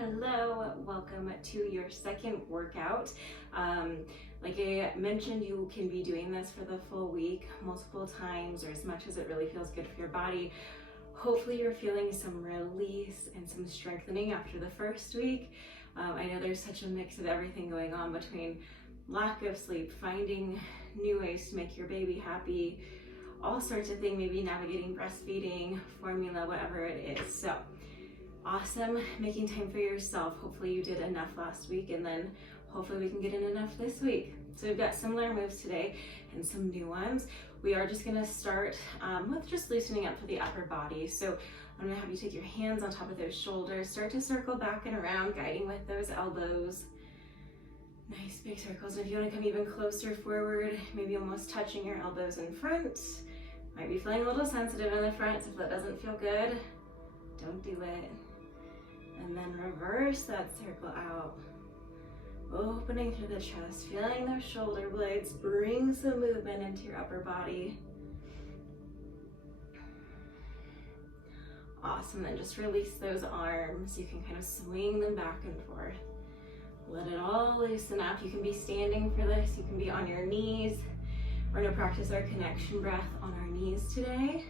Hello, welcome to your second workout. Like I mentioned, you can be doing this for the full week, multiple times, or as much as it really feels good for your body. Hopefully you're feeling some release and some strengthening after the first week. I know there's such a mix of everything going on between lack of sleep, finding new ways to make your baby happy, all sorts of things, maybe navigating breastfeeding, formula, whatever it is. So awesome making time for yourself. Hopefully you did enough last week, and then hopefully we can get in enough this week. So we've got similar moves today and some new ones. We are just gonna start with just loosening up for the upper body. So I'm gonna have you take your hands on top of those shoulders, start to circle back and around, guiding with those elbows. Nice big circles. And if you wanna come even closer forward, maybe almost touching your elbows in front. Might be feeling a little sensitive in the front, so if that doesn't feel good, don't do it. And then reverse that circle out. Opening through the chest, feeling those shoulder blades, bring some movement into your upper body. Awesome, then just release those arms. You can kind of swing them back and forth. Let it all loosen up. You can be standing for this, you can be on your knees. We're gonna practice our connection breath on our knees today.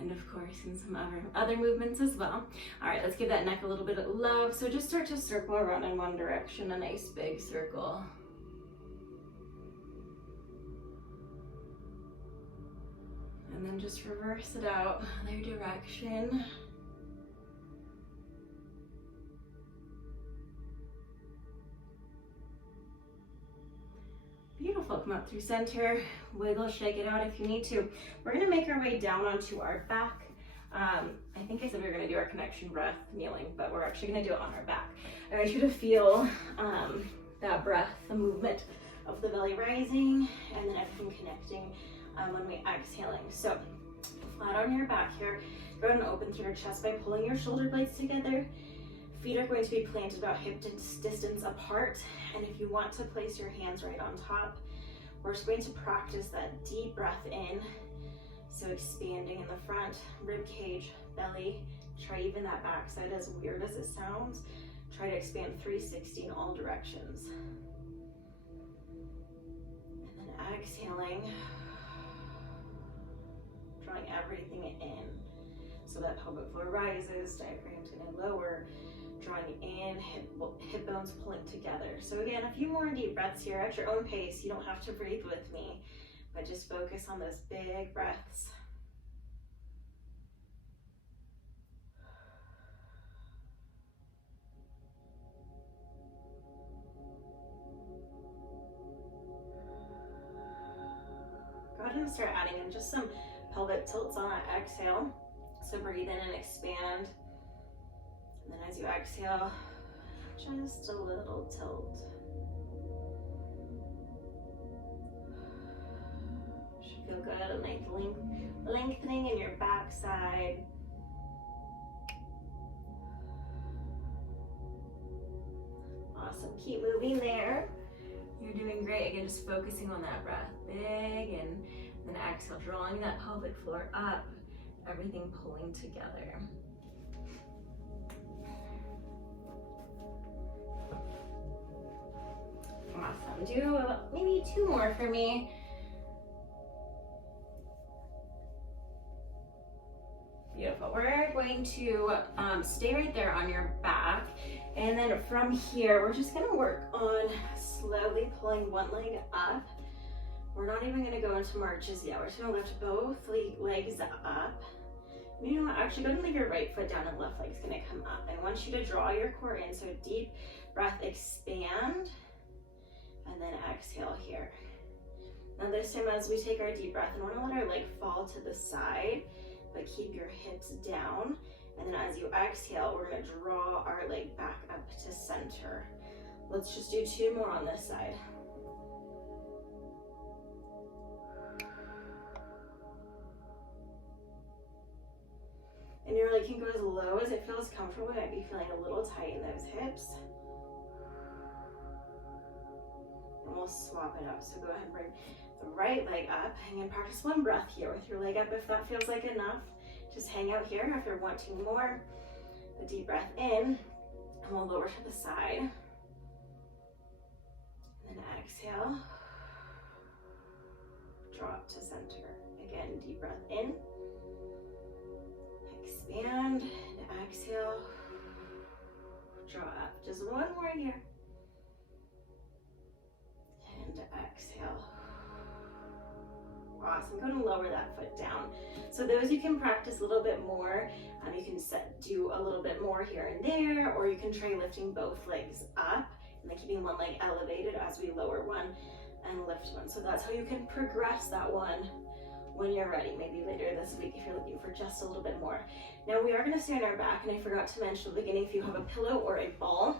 And of course, in some other movements as well. All right, let's give that neck a little bit of love. So just start to circle around in one direction, a nice big circle. And then just reverse it out, other direction. Beautiful, come up through center, wiggle, shake it out if you need to. We're gonna make our way down onto our back. I think I said we were gonna do our connection breath kneeling, but we're actually gonna do it on our back. I want you to feel that breath, the movement of the belly rising, and then everything connecting when we exhaling. So flat on your back here, go ahead and open through your chest by pulling your shoulder blades together. Feet are going to be planted about hip distance apart, and if you want to place your hands right on top, we're just going to practice that deep breath in. So expanding in the front, rib cage, belly. Try even that back side, as weird as it sounds. Try to expand 360 in all directions. And then exhaling, drawing everything in. So that pelvic floor rises, diaphragm's gonna lower. Drawing in, hip bones pulling together. So again, a few more deep breaths here at your own pace. You don't have to breathe with me, but just focus on those big breaths. Go ahead and start adding in just some pelvic tilts on that exhale. So breathe in and expand. And then as you exhale, just a little tilt. Should feel good, a nice lengthening in your backside. Awesome, keep moving there. You're doing great. Again, just focusing on that breath. Big, and then exhale, drawing that pelvic floor up, everything pulling together. Awesome. Do maybe two more for me. Beautiful. We're going to stay right there on your back. And then from here, we're just going to work on slowly pulling one leg up. We're not even going to go into marches yet. We're just going to lift both legs up. You know what? Actually, go ahead and leave your right foot down and left leg's going to come up. I want you to draw your core in. So deep breath, expand. And then exhale here. Now this time, as we take our deep breath, and we're gonna let our leg fall to the side, but keep your hips down. And then as you exhale, we're gonna draw our leg back up to center. Let's just do two more on this side. And your leg can go as low as it feels comfortable. You might be feeling a little tight in those hips. And we'll swap it up. So go ahead and bring the right leg up. And then practice one breath here with your leg up if that feels like enough. Just hang out here if you're wanting more. A deep breath in, And we'll lower to the side. And then exhale. Drop to center. Again, deep breath in. Expand and exhale. Draw up. Just one more here. And exhale. Awesome. Go to lower that foot down. So those you can practice a little bit more. You can do a little bit more here and there, or you can try lifting both legs up and then keeping one leg elevated as we lower one and lift one. So that's how you can progress that one when you're ready, maybe later this week if you're looking for just a little bit more. Now we are going to stay on our back, and I forgot to mention at the beginning, if you have a pillow or a ball,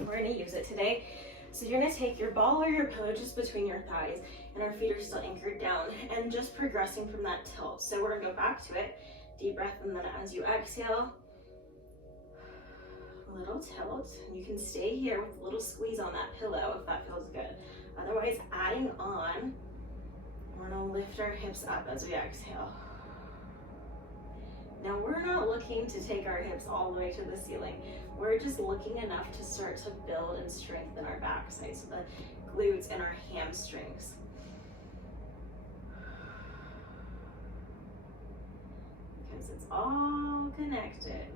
we're going to use it today. So you're going to take your ball or your pillow just between your thighs, and our feet are still anchored down, and just progressing from that tilt. So we're going to go back to it, deep breath, and then as you exhale, a little tilt. And you can stay here with a little squeeze on that pillow if that feels good. Otherwise, adding on, we're going to lift our hips up as we exhale. Now we're not looking to take our hips all the way to the ceiling. We're just looking enough to start to build and strengthen our backside, so the glutes and our hamstrings. Because it's all connected.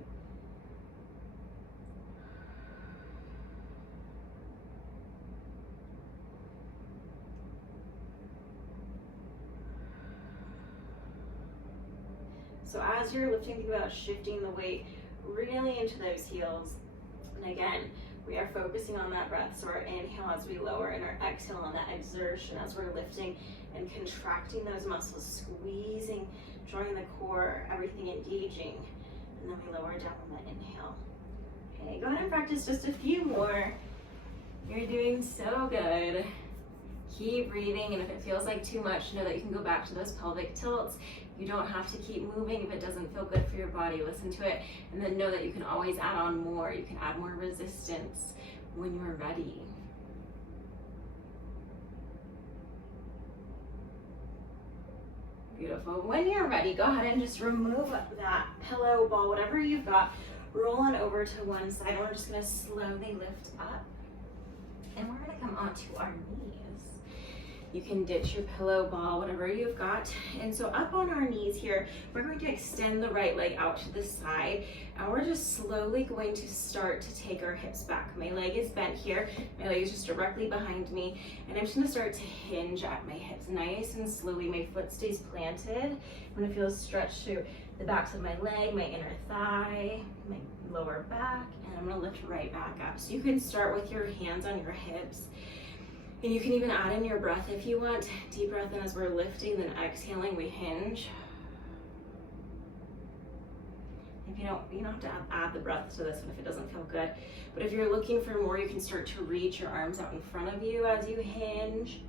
So as you're lifting, think about shifting the weight really into those heels. And again, we are focusing on that breath. So our inhale as we lower, and our exhale on that exertion as we're lifting and contracting those muscles, squeezing, drawing the core, everything engaging. And then we lower down on that inhale. Okay, go ahead and practice just a few more. You're doing so good. Keep breathing, and if it feels like too much, know that you can go back to those pelvic tilts. You don't have to keep moving if it doesn't feel good for your body. Listen to it, and then know that you can always add on more. You can add more resistance when you're ready. Beautiful. When you're ready, go ahead and just remove that pillow, ball, whatever you've got. Roll on over to one side. We're just going to slowly lift up, and we're going to come onto our knees. You can ditch your pillow, ball, whatever you've got. And so up on our knees here, we're going to extend the right leg out to the side, and we're just slowly going to start to take our hips back. My leg is bent here. My leg is just directly behind me, and I'm just going to start to hinge at my hips nice and slowly. My foot stays planted. I'm going to feel a stretch through the backs of my leg, my inner thigh, my lower back, and I'm going to lift right back up. So you can start with your hands on your hips. And you can even add in your breath if you want. Deep breath in as we're lifting, then exhaling, we hinge. If you don't have to add the breath to this one if it doesn't feel good. But if you're looking for more, you can start to reach your arms out in front of you as you hinge.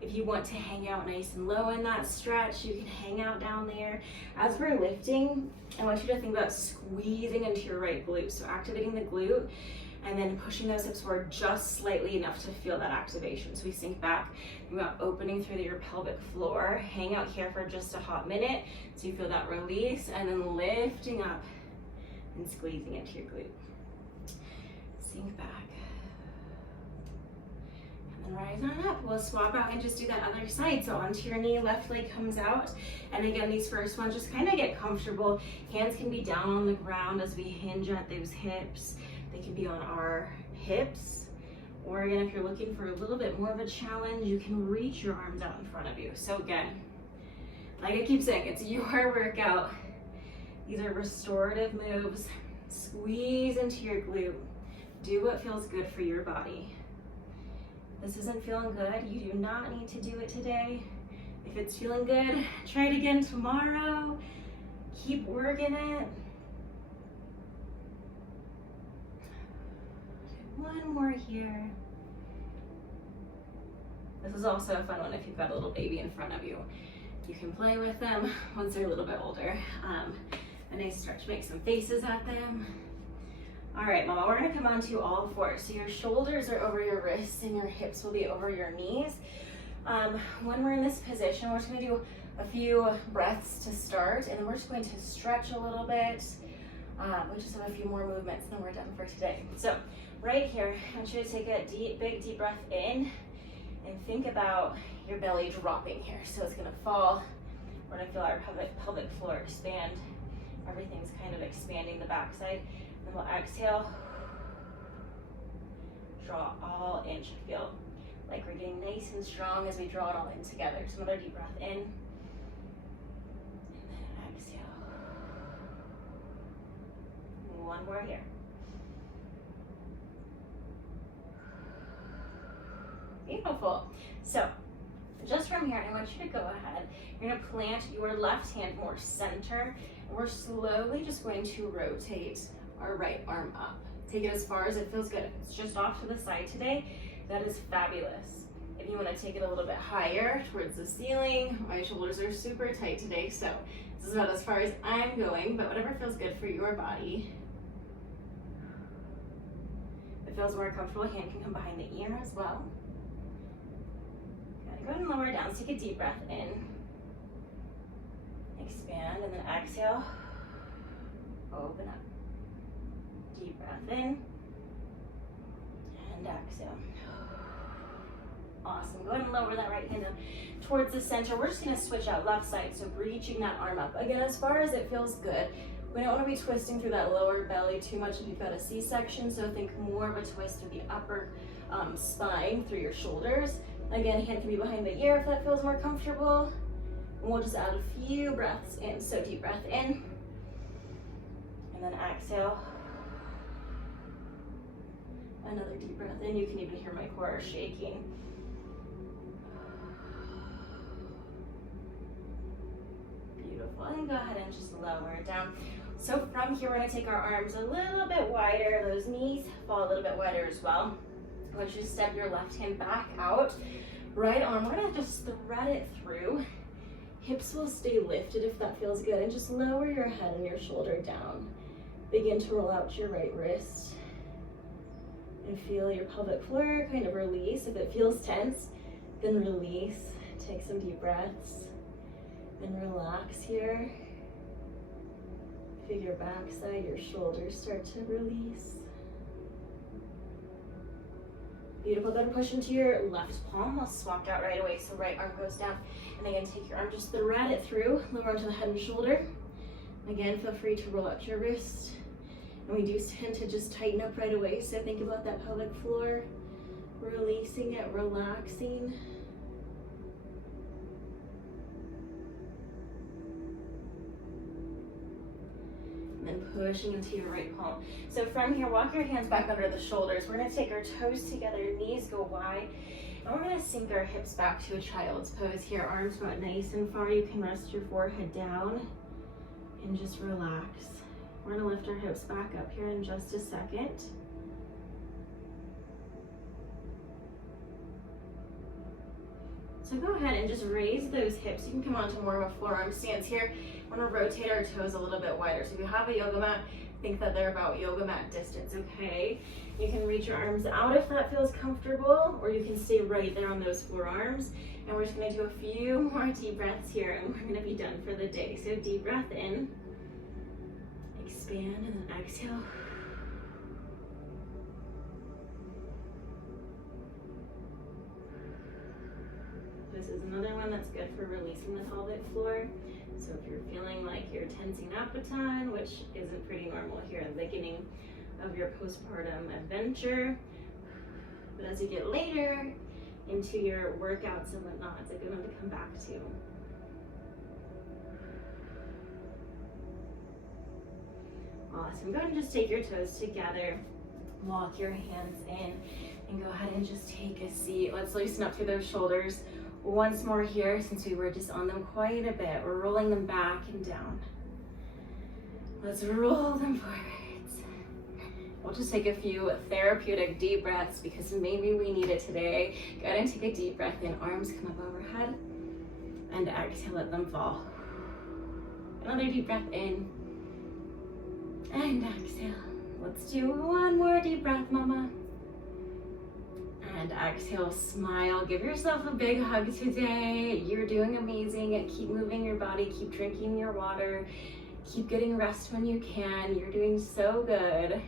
If you want to hang out nice and low in that stretch, you can hang out down there. As we're lifting, I want you to think about squeezing into your right glute. So activating the glute, and then pushing those hips forward just slightly enough to feel that activation. So we sink back, think about opening through your pelvic floor, hang out here for just a hot minute so you feel that release, and then lifting up and squeezing into your glute. Sink back. And then rise on up. We'll swap out and just do that other side. So onto your knee, left leg comes out. And again, these first ones, just kind of get comfortable. Hands can be down on the ground as we hinge at those hips. They can be on our hips, or again, if you're looking for a little bit more of a challenge, you can reach your arms out in front of you. So again, like I keep saying, it's your workout. These are restorative moves. Squeeze into your glute. Do what feels good for your body. If this isn't feeling good, you do not need to do it today. If it's feeling good, try it again tomorrow. Keep working it. One more here. This is also a fun one if you've got a little baby in front of you. You can play with them once they're a little bit older. A nice stretch, make some faces at them. All right, mama, we're gonna come onto all fours. So your shoulders are over your wrists and your hips will be over your knees. When we're in this position, we're just gonna do a few breaths to start, and then we're just going to stretch a little bit. We'll just have a few more movements and then we're done for today. So right here, I want you to take a big deep breath in and think about your belly dropping here. So it's gonna fall. We're gonna feel our pelvic floor expand. Everything's kind of expanding the backside. Then we'll exhale. Draw all in. Should feel like we're getting nice and strong as we draw it all in together. So another deep breath in. And then exhale. One more here. Beautiful. So just from here, I want you to go ahead. You're going to plant your left hand more center, and we're slowly just going to rotate our right arm up. Take it as far as it feels good. If it's just off to the side today, that is fabulous. If you want to take it a little bit higher towards the ceiling, my shoulders are super tight today, so this is about as far as I'm going, but whatever feels good for your body. If it feels more comfortable, hand can come behind the ear as well. Go ahead and lower it down. So take a deep breath in. Expand and then exhale. Open up. Deep breath in. And exhale. Awesome. Go ahead and lower that right hand down towards the center. We're just going to switch out left side. So reaching that arm up. Again, as far as it feels good. We don't want to be twisting through that lower belly too much if you've got a C-section. So think more of a twist through the upper spine, through your shoulders. Again, hand can be behind the ear if that feels more comfortable. And we'll just add a few breaths in. So deep breath in. And then exhale. Another deep breath in. You can even hear my core shaking. Beautiful. And go ahead and just lower it down. So from here, we're going to take our arms a little bit wider. Those knees fall a little bit wider as well. I want you to step your left hand back out. Right arm, we're going to just thread it through. Hips will stay lifted if that feels good. And just lower your head and your shoulder down. Begin to roll out your right wrist. And feel your pelvic floor kind of release. If it feels tense, then release. Take some deep breaths. And relax here. Feel your backside, your shoulders start to release. Beautiful. Then push into your left palm. We'll swap out right away. So right arm goes down. And again, take your arm, just thread it through. Lower onto the head and shoulder. Again, feel free to roll out your wrist. And we do tend to just tighten up right away. So think about that pelvic floor. Releasing it, relaxing. And then pushing into your right palm. So from here, walk your hands back under the shoulders. We're going to take our toes together, knees go wide. And we're going to sink our hips back to a child's pose here. Arms go out nice and far. You can rest your forehead down and just relax. We're going to lift our hips back up here in just a second. So go ahead and just raise those hips. You can come onto more of a forearm stance here. We're going to rotate our toes a little bit wider. So if you have a yoga mat, think that they're about yoga mat distance, okay? You can reach your arms out if that feels comfortable, or you can stay right there on those forearms. And we're just going to do a few more deep breaths here, and we're going to be done for the day. So deep breath in, expand, and then exhale. This is another one that's good for releasing the pelvic floor. So if you're feeling like you're tensing up a ton, which isn't pretty normal here at the beginning of your postpartum adventure, but as you get later into your workouts and whatnot, it's a good one to come back to. Awesome. Go ahead and just take your toes together, walk your hands in, and go ahead and just take a seat. Let's loosen up through those shoulders. Once more here, since we were just on them quite a bit, we're rolling them back and down. Let's roll them forwards. We'll just take a few therapeutic deep breaths because maybe we need it today. Go ahead and take a deep breath in. Arms come up overhead. And exhale, let them fall. Another deep breath in. And exhale. Let's do one more deep breath, mama. And exhale, smile. Give yourself a big hug today. You're doing amazing. Keep moving your body. Keep drinking your water. Keep getting rest when you can. You're doing so good.